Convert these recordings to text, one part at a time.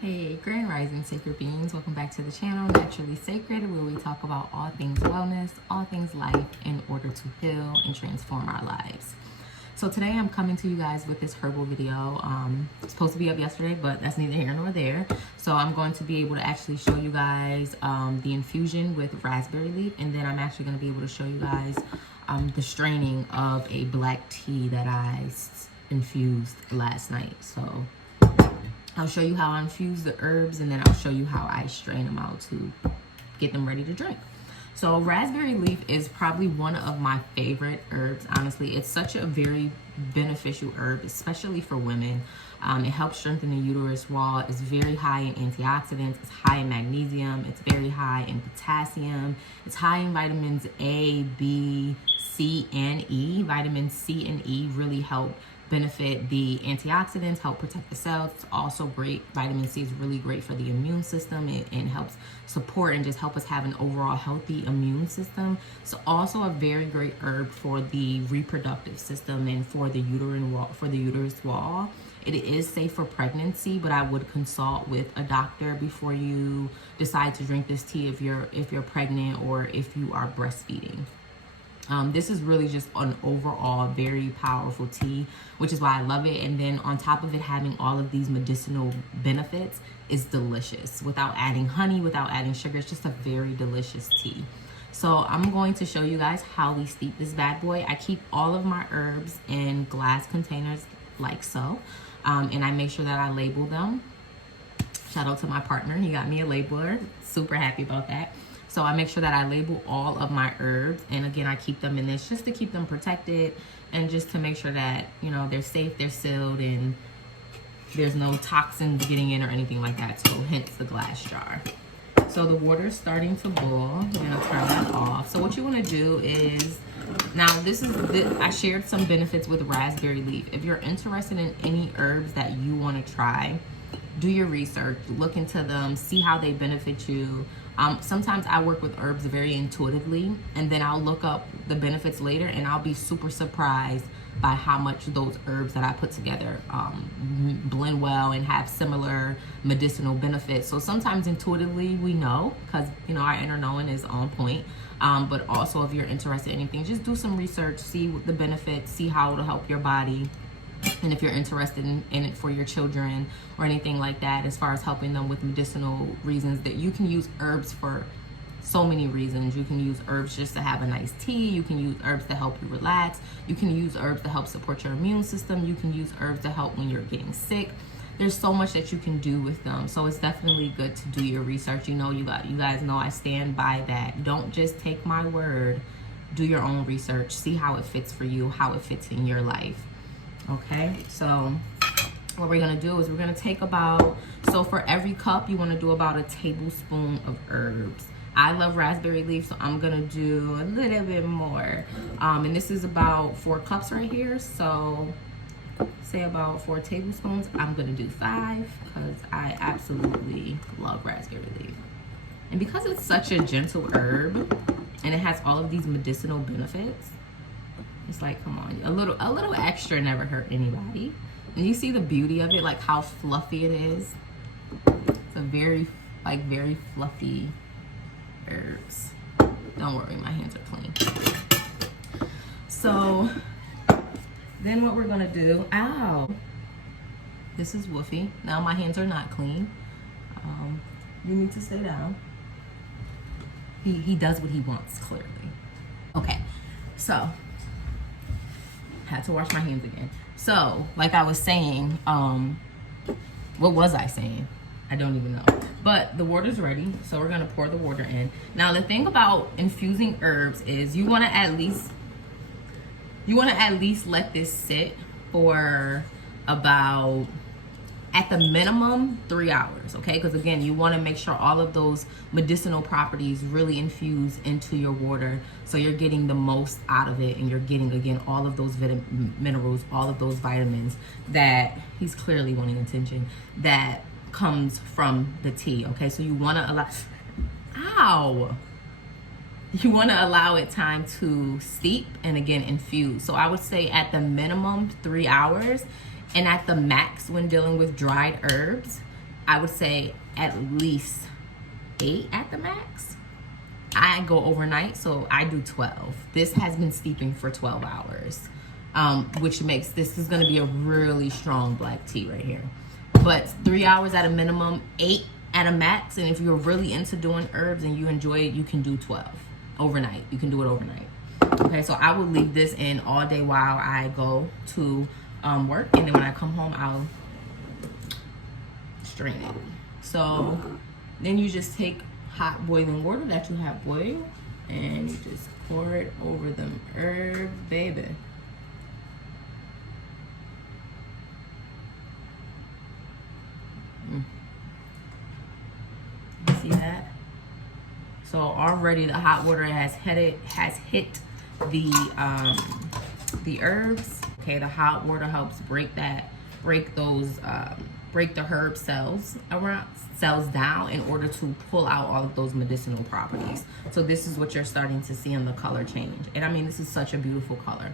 Hey, Grand Rising Sacred Beings, welcome back to the channel, Naturally Sacred, where we talk about all things wellness, all things life, in order to heal and transform our lives. So today I'm coming to you guys with this herbal video. It's supposed to be up yesterday, but that's neither here nor there. So I'm going to be able to actually show you guys the infusion with raspberry leaf, and then I'm actually going to be able to show you guys the straining of a black tea that I infused last night. So I'll show you how I infuse the herbs, and then I'll show you how I strain them out to get them ready to drink. So raspberry leaf is probably one of my favorite herbs, honestly. It's such a very beneficial herb, especially for women. It helps strengthen the uterus wall. It's very high in antioxidants. It's high in magnesium. It's very high in potassium. It's high in vitamins A, B, C, and E. Vitamins C and E really help benefit the antioxidants, help protect the cells. It's also great. Vitamin C is really great for the immune system. It helps support and just help us have an overall healthy immune system. It's also a very great herb for the reproductive system and for the uterus wall. It is safe for pregnancy, but I would consult with a doctor before you decide to drink this tea if you're pregnant or if you are breastfeeding. This is really just an overall very powerful tea, which is why I love it. And then on top of it having all of these medicinal benefits, is delicious. Without adding honey, without adding sugar, it's just a very delicious tea. So I'm going to show you guys how we steep this bad boy. I keep all of my herbs in glass containers like so, and I make sure that I label them. Shout out to my partner, he got me a labeler. Super happy about that. So I make sure that I label all of my herbs, and again, I keep them in this just to keep them protected and just to make sure that, you know, they're safe, they're sealed, and there's no toxins getting in or anything like that. So hence the glass jar. So the water's starting to boil. I'm gonna turn that off. So what you wanna do is, now I shared some benefits with raspberry leaf. If you're interested in any herbs that you wanna try, do your research, look into them, see how they benefit you. Sometimes I work with herbs very intuitively, and then I'll look up the benefits later, and I'll be super surprised by how much those herbs that I put together blend well and have similar medicinal benefits. So sometimes intuitively we know, because you know our inner knowing is on point. But also if you're interested in anything, just do some research, see what the benefits, see how it'll help your body. And if you're interested in it for your children or anything like that, as far as helping them with medicinal reasons, that you can use herbs for so many reasons. You can use herbs just to have a nice tea. You can use herbs to help you relax. You can use herbs to help support your immune system. You can use herbs to help when you're getting sick. There's so much that you can do with them. So it's definitely good to do your research. You know, you guys know I stand by that. Don't just take my word. Do your own research. See how it fits for you, how it fits in your life. Okay, so what we're gonna do is we're gonna take so for every cup, you wanna do about a tablespoon of herbs. I love raspberry leaf, so I'm gonna do a little bit more. And this is about 4 cups right here. So say about 4 tablespoons. I'm gonna do 5 because I absolutely love raspberry leaf. And because it's such a gentle herb and it has all of these medicinal benefits, it's like, come on, a little extra never hurt anybody. And you see the beauty of it, like how fluffy it is. It's a very fluffy herbs. Don't worry, my hands are clean. So then what we're gonna do, ow, this is Woofy. Now my hands are not clean. You need to stay down. He does what he wants, clearly. Okay, so had to wash my hands again. So like I was saying, what was I saying? I don't even know. But the water's ready, so we're gonna pour the water in. Now the thing about infusing herbs is you wanna at least let this sit for about, at the minimum, 3 hours, okay? Because again, you want to make sure all of those medicinal properties really infuse into your water, so you're getting the most out of it, and you're getting, again, all of those minerals, all of those vitamins that he's clearly wanting attention, that comes from the tea, okay? So you want to allow it time to steep and again infuse. So I would say at the minimum 3 hours, and at the max when dealing with dried herbs, I would say at least 8 at the max. I go overnight, so I do 12. This has been steeping for 12 hours, which makes this is going to be a really strong black tea right here. But 3 hours at a minimum, 8 at a max. And if you're really into doing herbs and you enjoy it, you can do 12 overnight. You can do it overnight. Okay, so I will leave this in all day while I go to work, and then when I come home, I'll strain it. So then you just take hot boiling water that you have boiled, and you just pour it over them herbs, baby. You see that? So already the hot water has hit the herbs. Okay, the hot water helps break the herb cells down in order to pull out all of those medicinal properties. So this is what you're starting to see in the color change. And I mean, this is such a beautiful color.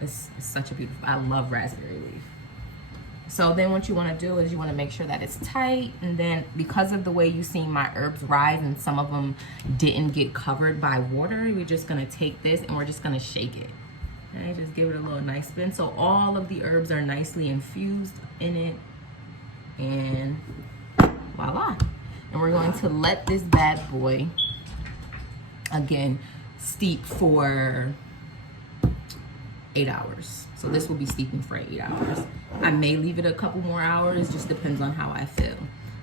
It's such a beautiful, I love raspberry leaf. So then what you want to do is you want to make sure that it's tight. And then because of the way you see my herbs rise and some of them didn't get covered by water, we're just going to take this and we're just going to shake it. Okay, just give it a little nice spin. So all of the herbs are nicely infused in it. And voila. And we're going to let this bad boy, again, steep for 8 hours. So this will be steeping for 8 hours. I may leave it a couple more hours, just depends on how I feel.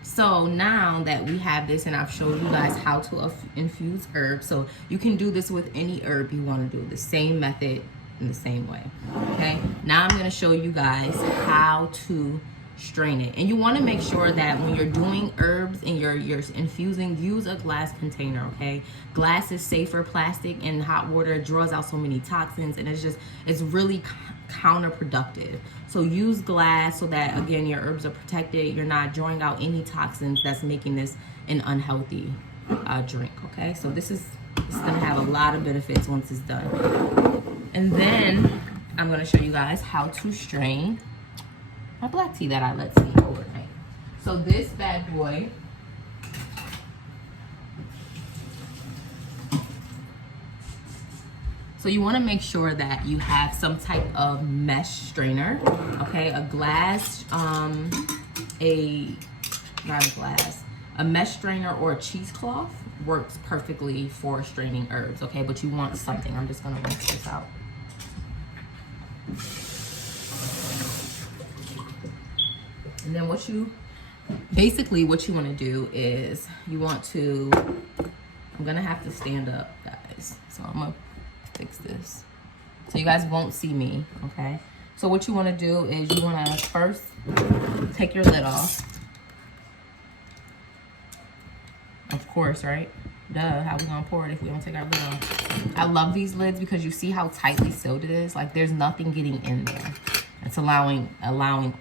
So now that we have this and I've showed you guys how to infuse herbs, so you can do this with any herb you want to do, the same method in the same way. Okay, now I'm going to show you guys how to strain it. And you want to make sure that when you're doing herbs and you're infusing, use a glass container. Okay, glass is safer. Plastic and hot water draws out so many toxins, and it's really counterproductive. So use glass so that, again, your herbs are protected. You're not drawing out any toxins that's making this an unhealthy drink. Okay, so this is going to have a lot of benefits once it's done. And then I'm going to show you guys how to strain my black tea that I let steep overnight. So this bad boy, so you want to make sure that you have some type of mesh strainer, okay? A glass, a mesh strainer or a cheesecloth works perfectly for straining herbs, okay? But you want something. I'm just gonna rinse this out. And then what you want to do is you want to, I'm gonna have to stand up, guys. So I'm gonna fix this so you guys won't see me, okay? So what you want to do is you want to first take your lid off. Of course, right? Duh, how we gonna pour it if we don't take our lid off? I love these lids because you see how tightly sealed it is. Like there's nothing getting in there. It's allowing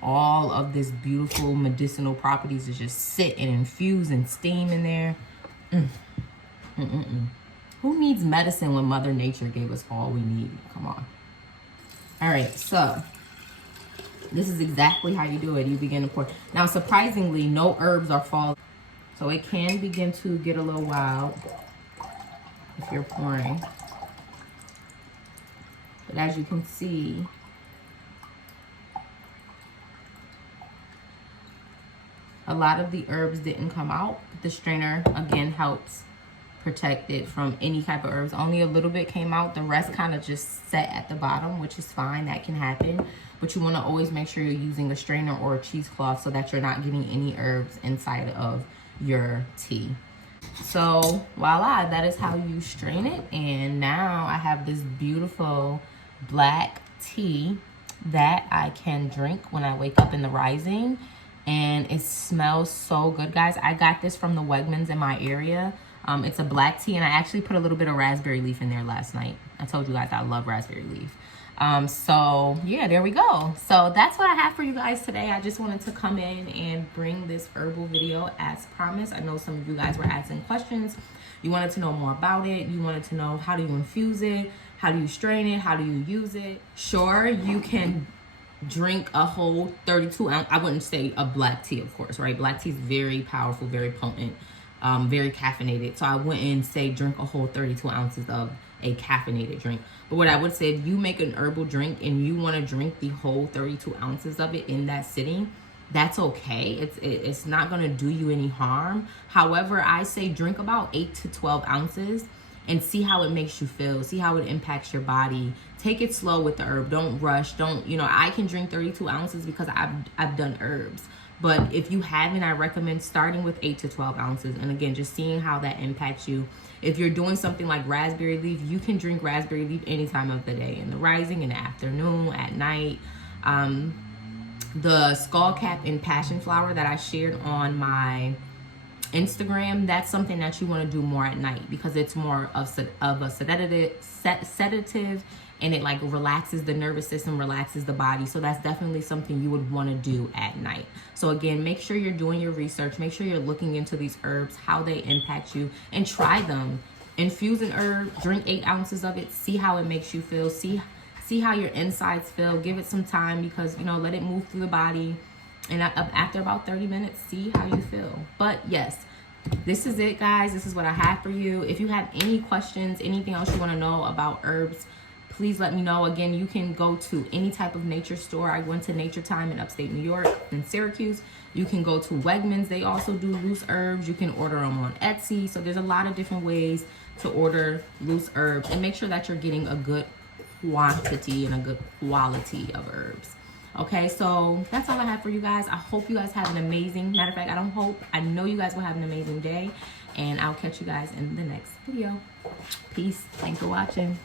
all of this beautiful medicinal properties to just sit and infuse and steam in there. Who needs medicine when Mother Nature gave us all we need? Come on. All right, so this is exactly how you do it. You begin to pour. Now, surprisingly, no herbs are falling. So it can begin to get a little wild if you're pouring. But as you can see, a lot of the herbs didn't come out. The strainer, again, helps protect it from any type of herbs. Only a little bit came out. The rest kind of just sat at the bottom, which is fine. That can happen. But you want to always make sure you're using a strainer or a cheesecloth so that you're not getting any herbs inside of your tea. So voila, that is how you strain it. And now I have this beautiful black tea that I can drink when I wake up in the rising. And it smells so good, guys. I got this from the Wegmans in my area. It's a black tea, and I actually put a little bit of raspberry leaf in there last night. I told you guys I love raspberry leaf. So yeah, there we go. So that's what I have for you guys today. I just wanted to come in and bring this herbal video as promised. I know some of you guys were asking questions. You wanted to know more about it. You wanted to know, how do you infuse it? How do you strain it? How do you use it? Sure, you can drink a whole 32 ounce. I wouldn't say a black tea, of course, right? Black tea is very powerful, very potent, very caffeinated. So I wouldn't say drink a whole 32 ounces of a caffeinated drink. But what I would say, if you make an herbal drink and you want to drink the whole 32 ounces of it in that sitting, that's okay. It's not going to do you any harm. However, I say drink about 8 to 12 ounces and see how it makes you feel. See how it impacts your body. Take it slow with the herb. Don't rush. Don't, you know, I can drink 32 ounces because I've done herbs. But if you haven't, I recommend starting with 8 to 12 ounces. And again, just seeing how that impacts you. If you're doing something like raspberry leaf, you can drink raspberry leaf any time of the day. In the rising, in the afternoon, at night. The skull cap and passion flower that I shared on my Instagram, that's something that you want to do more at night because it's more of a sedative, and it like relaxes the nervous system, relaxes the body. So that's definitely something you would want to do at night. So again, make sure you're doing your research. Make sure you're looking into these herbs, how they impact you, and try them. Infuse an herb, drink 8 ounces of it, see how it makes you feel, see how your insides feel. Give it some time because, you know, let it move through the body. And after about 30 minutes, see how you feel. But yes, this is it, guys. This is what I have for you. If you have any questions, anything else you want to know about herbs, please let me know. Again, you can go to any type of nature store. I went to Nature Time in upstate New York in Syracuse. You can go to Wegmans. They also do loose herbs. You can order them on Etsy. So there's a lot of different ways to order loose herbs, and make sure that you're getting a good quantity and a good quality of herbs. Okay, so that's all I have for you guys. I hope you guys have an amazing, matter of fact, I know you guys will have an amazing day, and I'll catch you guys in the next video. Peace. Thanks for watching.